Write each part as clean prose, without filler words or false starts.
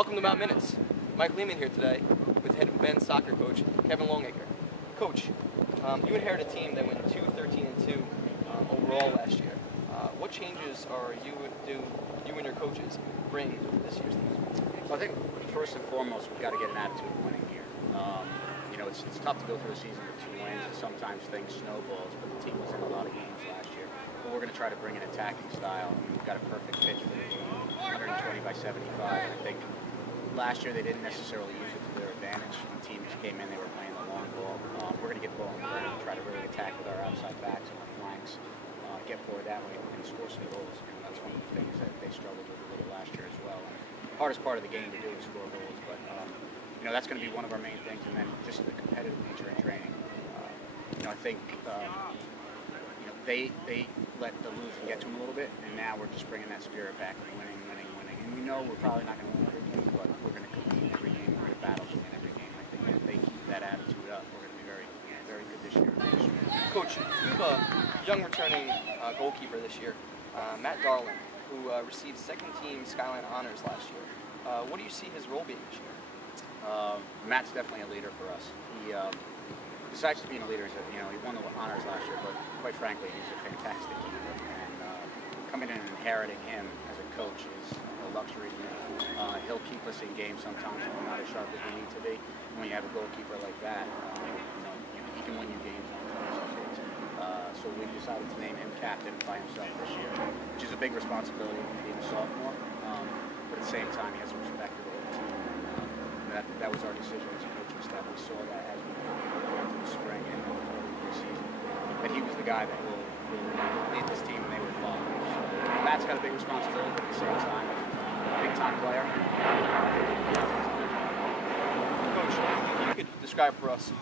Welcome to Mount Minutes. Mike Lehman here today with head men's soccer coach Kevin Longacre. Coach, you inherited a team that went 2-13-2 overall last year. What changes are you and your coaches bring to this year's team? Well, I think first and foremost we've got to get an attitude of winning here. You know, it's tough to go through a season with 2 wins, and sometimes things snowballs. But the team was in a lot of games last year. But we're going to try to bring an attacking style. I mean, we've got a perfect pitch for the game, 120 by 75. And I think last year they didn't necessarily use it to their advantage. When teams came in, they were playing the long ball. We're going to get the ball on the ground, try to really attack with our outside backs and our flanks, get forward that way, and score some goals. And that's one of the things that they struggled with a little last year as well. And the hardest part of the game to do is score goals, but you know, that's going to be one of our main things. And then just the competitive nature in training. You know, I think you know, they let the losing get to them a little bit, and now we're just bringing that spirit back of winning. And we know we're probably not going to win every game, but we're going to compete every game. We're going to battle to win every game. I think if they keep that attitude up, we're going to be very good this year. Coach, you have a young returning goalkeeper this year, Matt Darling, who received second-team Skyline honors last year. What do you see his role being this year? Matt's definitely a leader for us. He, besides being a leader, you know, he won the honors last year, but quite frankly, he's a fantastic keeper. And coming in and inheriting him as a coach is a luxury to me. He'll keep us in games sometimes when we're not as sharp as we need to be. When you have a goalkeeper like that, you know, he can win you games on those days. So we decided to name him captain by himself this year, which is a big responsibility being a sophomore. But at the same time, he has respect for the whole team. And that was our decision as a coaching staff. We saw that as we went into the spring and the early preseason, that he was the guy that will lead this team and they would follow. So Matt's got a big responsibility, but at the same time, big-time player. Coach, if you could describe for us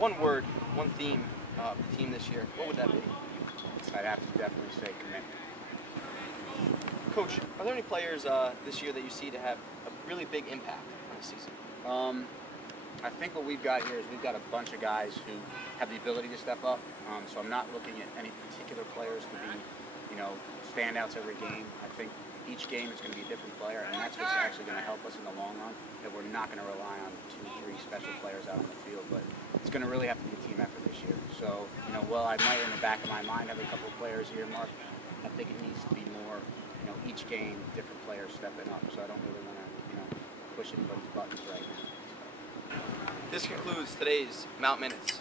one word, one theme of the team this year, what would that be? I'd have to definitely say commitment. Coach, are there any players this year that you see to have a really big impact on the season? I think what we've got here is we've got a bunch of guys who have the ability to step up. So I'm not looking at any particular players to be, you know, standouts every game. I think each game is going to be a different player, and that's what's actually going to help us in the long run. That we're not going to rely on 2, 3 special players out on the field, but it's going to really have to be a team effort this year. So, you know, while I might in the back of my mind have a couple of players here, Mark, I think it needs to be more, you know, each game, different players stepping up. So I don't really want to, you know, push anybody's buttons right now. This concludes today's Mount Minutes.